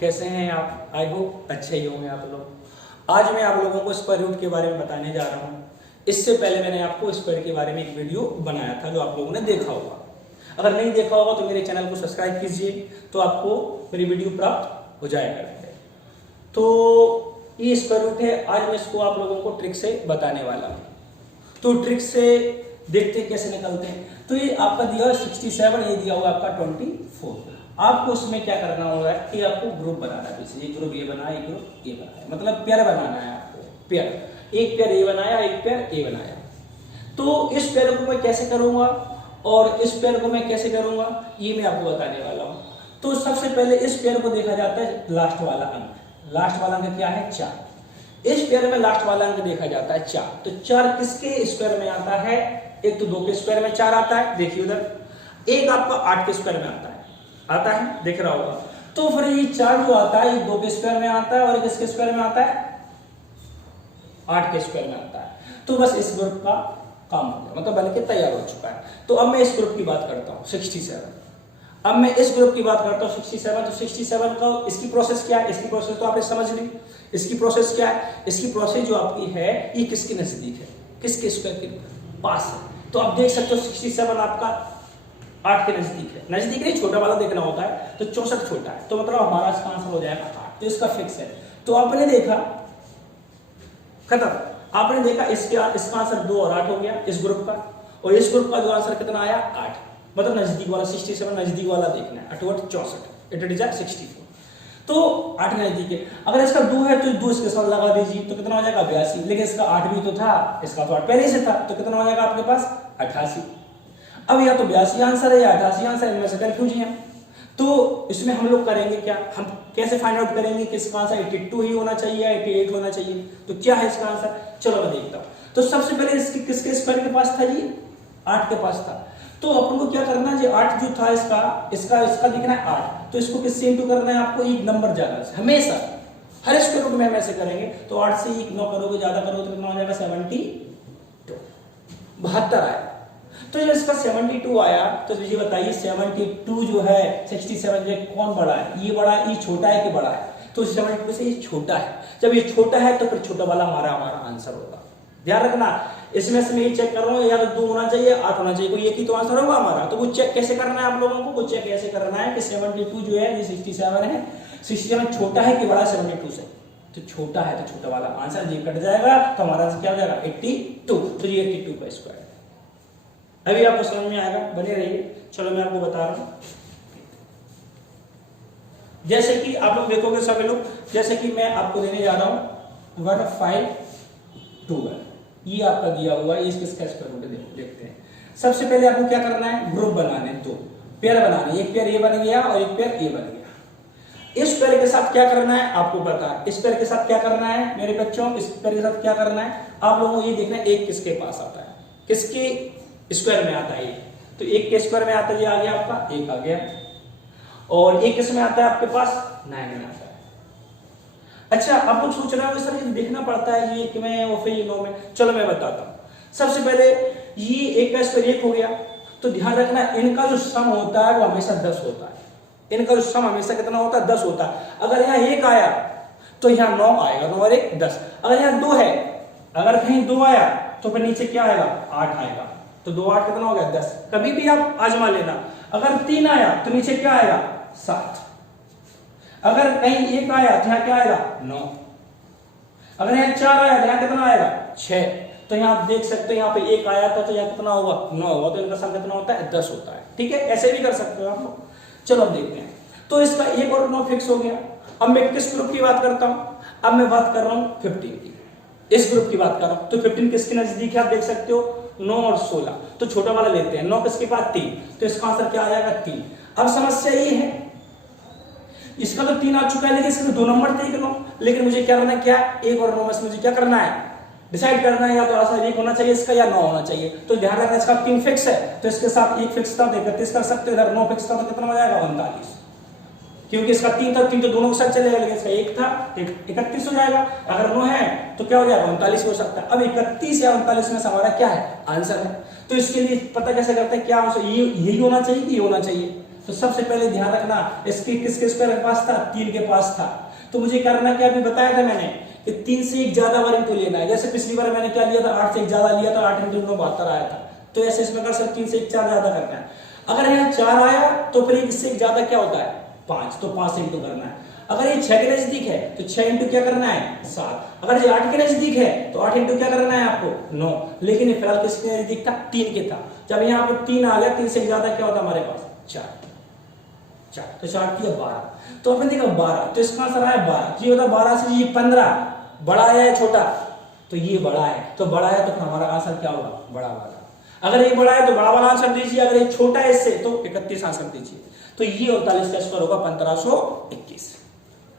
कैसे हैं आप? आई होप अच्छे ही होंगे आप लोग। आज मैं आप लोगों को स्क्वायर रूट के बारे में बताने जा रहा हूँ। इससे पहले मैंने आपको स्क्वायर के बारे में एक वीडियो बनाया था जो आप लोगों ने देखा होगा। अगर नहीं देखा होगा तो मेरे चैनल को सब्सक्राइब कीजिए तो आपको मेरी वीडियो प्राप्त हो जाएगा। तो ये स्क्वायर रूट है। आज मैं इसको आप लोगों को ट्रिक से बताने वाला हूँ। तो ट्रिक से देखते हैं कैसे निकलते हैं। तो ये आपका दिया हुआ 67, ये दिया हुआ आपका 24। आपको उसमें क्या करना होगा कि आपको ग्रुप बनाना है। जैसे एक ग्रुप ये बना, एक ग्रुप ये बनाया, मतलब पेयर बनाना है आपको। पेयर, एक पेयर ए बनाया, एक पेयर ए बनाया। तो इस पेयर को मैं कैसे करूंगा और इस पेयर को मैं कैसे करूंगा ये मैं आपको बताने वाला हूं। तो सबसे पहले इस पेयर को देखा जाता है लास्ट वाला अंक। लास्ट वाला अंक क्या है? 4। इस पेयर में लास्ट वाला अंक देखा जाता है 4। तो 4 किसके स्क्वायर में आता है? एक तो 2 के स्क्वायर में 4 आता है, देखिए उधर। एक आपका 8 के स्क्वायर में आता है, देख रहा होगा। तो फिर ये 4 जो आता है ये 2 के स्क्वायर में आता है और एक इसके स्क्वायर में आता है 8 के स्क्वायर में आता है। तो बस इस ग्रुप का काम हो गया, मतलब बन के तैयार हो चुका है। तो अब मैं इस ग्रुप की बात करता हूँ 67। अब मैं इस ग्रुप की बात करता हूँ 67। तो 67 का इसकी प्रोसेस क्या है? इसकी प्रोसेस तो आपने समझ ली। इसकी प्रोसेस क्या है? इसकी प्रोसेस जो आपकी है ये किसके नजदीक है? किसके स्क्वायर के पास है? तो आप देख सकते हो 67 आपका 8 के नजदीक है। नजदीक नहीं, छोटा वाला देखना होता है। तो 64 छोटा है, तो मतलब हमारा इसका आंसर हो जाएगा 8। तो इसका फिक्स है। तो आपने देखा खत्म। आपने देखा इसका आंसर 2 और 8 हो गया इस ग्रुप का। और इस ग्रुप का जो आंसर कितना आया? 8। मतलब नजदीक वाला 67, नजदीक वाला देखना है। 8 8 64, इट इज 64। तो 8 नजदीक है। अगर इसका 2 है तो 2 इसके साथ लगा दीजिए, तो कितना हो जाएगा? 82। लेकिन इसका 8 भी तो था, इसका तो 8 पहले से था, तो कितना हो जाएगा आपके पास? 88। अब या तो 82 आंसर है या 88 आंसर है, इनमें से कंफ्यूज है। तो इसमें हम लोग करेंगे क्या? हम कैसे फाइंड आउट करेंगे कि इसका आंसर 82 ही होना चाहिए या 88 होना चाहिए? तो क्या है इसका आंसर? चलो मैं देखता हूं। तो सबसे पहले इसकी किसके स्क्वायर के पास था? जी 8 के पास था। तो अपन को क्या करना है? 8 जो था इसका दिखना है 8। तो इसको किससे इंटू करना है? आपको एक नंबर ज्यादा से, हमेशा हर स्क्वायर रूट में हम ऐसे करेंगे। तो 8 से 1 9 करोगे, ज्यादा करोगे तो कितना हो जाएगा? 72, 72 आया। तो जब इसका 72 आया तो ये बताइए 72 जो है 67 जो कौन बड़ा है? ये बड़ा है, ये छोटा है कि बड़ा है? तो 72 से ये छोटा है। जब ये छोटा है तो फिर छोटा वाला हमारा आंसर होगा। ध्यान रखना, इसमें से मैं ये चेक कर रहा हूँ, या तो 2 होना चाहिए 8 होना चाहिए, कोई एक ही तो आंसर होगा हमारा। तो वो चेक कैसे करना है आप लोगों को? वो चेक ऐसे करना है कि 72 जो है ये 67 है, 67 छोटा है कि बड़ा? 72 से तो छोटा है, तो छोटा वाला आंसर ये कट जाएगा। तो हमारा आंसर क्या हो जाएगा? 82। तो ये 82 का स्क्वायर। अभी आपको समझ में आएगा, बने रहिए। चलो मैं आपको बता रहा हूं। जैसे कि आप लोग देखोगे सभी लोग, जैसे कि मैं आपको देने जा रहा हूं 1521। ये आपका दिया हुआ है, इसके स्क्वायर रूट देखते हैं। सबसे पहले आपको क्या करना है? ग्रुप बनाने, 2 पेयर बनाने। एक पेयर ए बन गया और एक पेयर ए बन गया। इस पेयर के साथ क्या करना है आपको पता है। इस पेयर के साथ क्या करना है मेरे बच्चों? इस पेयर के साथ क्या करना है आप लोगों को ये देखना है, एक किसके पास आता है, किसके स्क्वायर में आता है। तो एक के स्क्वायर में आता है, ये आ गया आपका, एक आ गया। और एक किस में आता है आपके पास? 9 में आता है। अच्छा, आप लोग सोच रहे हो सर ये देखना पड़ता है ये कि मैं और फिर ये 9 में। चलो मैं बताता हूं। सबसे पहले ये एक का स्क्वायर 1 हो गया। तो ध्यान रखना इनका जो सम होता है वो हमेशा 10 होता है। इनका जो सम हमेशा कितना होता है? 10 होता है। अगर यहाँ 1 आया तो यहाँ 9 आएगा, 9 और 1 10। अगर यहाँ 2 है, अगर कहीं 2 आया तो फिर नीचे क्या आएगा? 8 आएगा। तो 2 8 कितना हो गया? 10। कभी भी आप आजमा लेना। अगर 3 आया तो नीचे क्या आएगा? 7। अगर कहीं 1 आया तो यहाँ क्या आएगा? 9। अगर यहाँ 4 आया तो यहाँ कितना आएगा? 6। तो यहाँ आप देख सकते हो यहाँ पे 1 आया था तो यहाँ कितना होगा? 9 होगा। तो इनका सम कितना होता है? 10 होता है। ठीक है, ऐसे भी कर सकते हो आप लोग। चलो अब देखते हैं। तो इसका 1 और 9 फिक्स हो गया। अब मैं किस ग्रुप की बात करता हूं? अब मैं बात कर रहा हूं 15 की। इस ग्रुप की बात कर रहा हूं। तो 15 किसके नजदीक है आप देख सकते हो? 9 और 16। तो छोटा वाला लेते हैं। 9 किसके पास? 3। तो इसका आंसर क्या आ जाएगा? 3। अब समस्या ये है, इसका तो 3 आ चुका है लेकिन इसके 2 नंबर थे 1 9। लेकिन मुझे क्या करना है? क्या 1 और 9 में से मुझे क्या करना है? डिसाइड करना है, या तो आंसर 1 होना चाहिए इसका या 9 होना चाहिए। तो ध्यान रखना इसका 3 फिक्स है तो इसके साथ 1 फिक्स था तो 31 कर सकते हो। इधर 9 फिक्स था तो कितना हो जाएगा? 39। क्योंकि इसका 3 था, 3 तो दोनों के साथ चलेगा, लेकिन इसका 1 था, 31 हो जाएगा। अगर 9 है तो क्या हो जाएगा? 39 हो सकता है। अब 31 या 39 में से हमारा क्या है? आंसर है। तो इसके लिए पता कैसे करते हैं क्या आंसर? यही होना चाहिए कि ये होना चाहिए? तो सबसे पहले ध्यान रखना इसके किसके स्क्वायर के पास था, 3 के पास था। तो मुझे करना क्या, अभी बताया था मैंने कि 3 से एक ज्यादा बार इनटू लेना है। जैसे पिछली बार मैंने क्या लिया था, 8 से एक ज्यादा लिया था, 8 इंटू 9 72 आया था। तो ऐसे इसमें कर सकते 3 से एक 4 ज्यादा करना है। अगर यहाँ 4 आया तो फिर इससे एक ज्यादा क्या होता है, 5, तो 5 से इंटू करना है। अगर ये 6 के नजदीक है तो 6 इंटू क्या करना है, 7। अगर ये 8 के नजदीक है तो 8 इंटू क्या करना है आपको, 9। लेकिन ये फिलहाल किसके नजदीक था, 3 के था। जब यहाँ पे 3 आ गया, 3 से ज्यादा क्या होता है हमारे पास, 4। तो 4 की 12, तो आपने देखा 12, तो इसका आंसर आया 12। ये होता 12 से ये 15 बड़ा है या छोटा, तो ये बड़ा है, तो बड़ा है तो हमारा आंसर क्या होगा, बड़ा वाला। अगर ये बड़ा है तो बड़ा वाला आंसर दीजिए, अगर ये छोटा है इससे तो 31 आंसर दीजिए। तो ये 39 का स्क्वायर होगा 1521।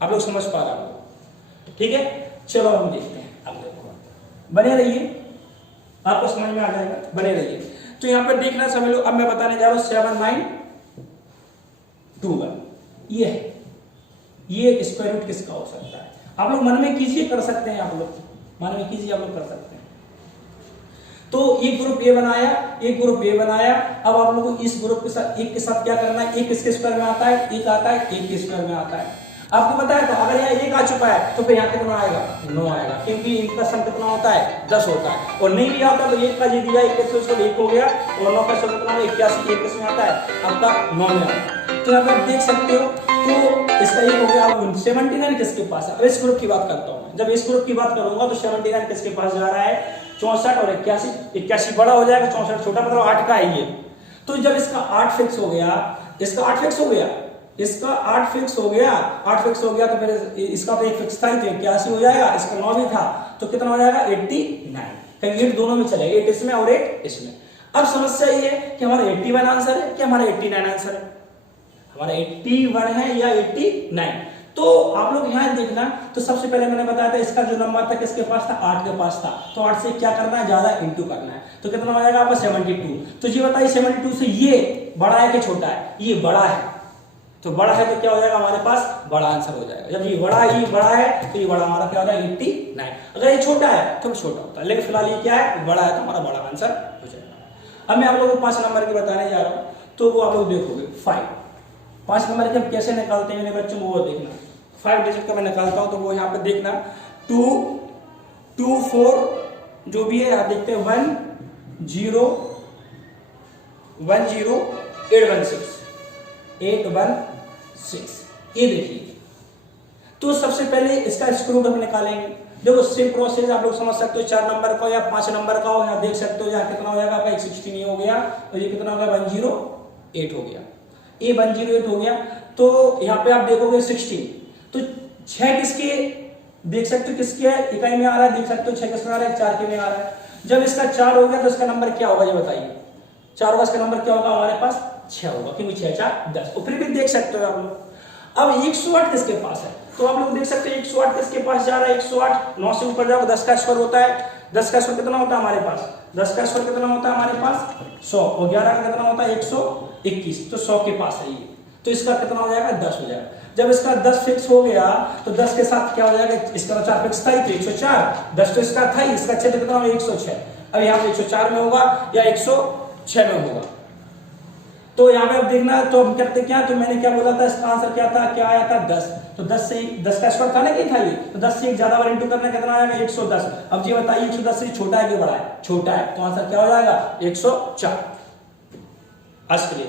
आप लोग समझ पा रहे हो, ठीक है। चलो हम देखते हैं अगले को, बने रहिए, आपको समझ में आ जाएगा, बने रहिए। तो यहाँ पर देखना समझ लो, अब मैं बताने जा रहा हूं 7921, ये है, ये स्क्वायर रूट किसका हो सकता है। आप लोग मन में कीजिए, कर सकते हैं, आप लोग मन में कीजिए, आप लोग कर सकते हैं। तो एक ग्रुप ए बनाया, एक ग्रुप ए बनाया। अब आप लोगों को इस ग्रुप के साथ, एक के साथ क्या करना है, एक किसके स्क्वायर में आता है, एक आता है, एक के स्क्वायर में आता है। आपको बताया था अगर यहाँ एक आ चुका है तो फिर यहाँ कितना आएगा, 9 आएगा, क्योंकि इनका सम कितना होता है, 10 होता है। और नहीं भी आता तो एक का जी दिया, 21 से 1 हो गया, और 9 का सम कितना, 81, 21 में आता है, आपका 9 में आता है। तो यहाँ पर आप देख सकते हो, तो इसका एक हो गया। अब 79 किसके पास है, अब इस ग्रुप की बात करता हूँ। जब इस ग्रुप की बात करूंगा तो 79 किसके पास जा रहा है, 64 और 81। 81 बड़ा हो जाएगा, 64 छोटा, मतलब 8 का है ये। तो जब इसका 8 फिक्स हो गया, इसका 8 फिक्स हो गया, इसका 8 फिक्स हो गया, 8 फिक्स हो गया, तो फिर इसका तो एक फिक्स था ही, तो 81 हो जाएगा, इसका 9 भी था, तो कितना हो जाएगा, 89। कहीं 8 दोनों में चलेगा, 8 इसमें और 8 इसमें। अब समस्या ये है कि हमारा 81 आंसर है कि हमारा 89 आंसर है, हमारा 81 है या 89। तो आप लोग यहां देखना, तो सबसे पहले मैंने बताया था इसका जो नंबर था किसके पास था, 8 के पास था। तो 8 से क्या करना है, ज्यादा इंटू करना है। तो कितना हो जाएगा आपका 72। तो ये बताइए 72 से ये बड़ा है कि छोटा है, ये बड़ा है, तो बड़ा है तो क्या हो जाएगा हमारे पास, बड़ा आंसर हो जाएगा। जब ये बड़ा है तो ये बड़ा हमारा क्या हो जाएगा, 89। अगर ये छोटा है तो छोटा होता है, लेकिन फिलहाल ये क्या है, बड़ा है, तो हमारा बड़ा आंसर हो जाएगा। अब मैं आप लोगों को 5 नंबर की बताने जा रहा हूं, तो वो आप लोग देखोगे 5 नंबर के हम कैसे निकालते हैं मेरे बच्चों को, वो देखना। 5 डिजिट का मैं निकालता हूं, तो वो यहाँ पे देखना 2 2 4 जो भी है, यहाँ देखते हैं 1 0 1 0 8 1 6, ये देखिए। तो सबसे पहले इसका स्क्वायर रूट हम निकालेंगे। देखो सेम प्रोसेस आप लोग समझ सकते हो, 4 नंबर का या 5 नंबर का हो, यहाँ देख सकते हो, यहाँ कितना हो जाएगा आपका 16 हो गया, और ये कितना हो गया 108 हो गया, ये 108 हो गया। तो यहाँ पे आप देखोगे 16, तो 6 किसके देख सकते हो, किसके है, इकाई में आ रहा है, देख सकते हो 6 किसमें आ रहा है, 4 के में आ रहा है। जब इसका 4 हो गया तो इसका नंबर क्या होगा, ये बताइए। 4 होगा, इसका नंबर क्या होगा हमारे पास, 6 होगा, क्योंकि 6 4 10। तो फिर भी देख सकते हो आप लोग। अब 108 किसके पास है, तो आप लोग देख सकते हैं 108 किसके पास जा रहा है, 108 9 से ऊपर जाओ, 10 का स्क्वायर होता है, 10 का स्क्वायर कितना होता है हमारे पास, 10 का स्क्वायर कितना होता है हमारे पास 100, और 11 का कितना होता है 121, तो 100 के पास है ये, तो इसका कितना हो जाएगा 10 हो जाएगा। जब इसका 10 फिक्स हो गया तो 10 के साथ क्या हो जाएगा, इसका 4 फिक्स था ही, तो 104, 10 तो इसका था ही, इसका 6 तो कितना होगा 106। अब यहाँ पे 104 में होगा या 106 में होगा, तो यहाँ पे अब देखना, तो हम करते क्या, तो मैंने क्या बोला था, इसका आंसर क्या था, क्या आया था 10। तो 10 से 10 का स्क्वायर था ना, क्या था ये, तो 10 से एक ज्यादा बार इंटू करना, कितना आएगा 110। अब ये बताइए 110 से छोटा है कि बड़ा है, छोटा है, तो आंसर क्या हो जाएगा 104। आज के लिए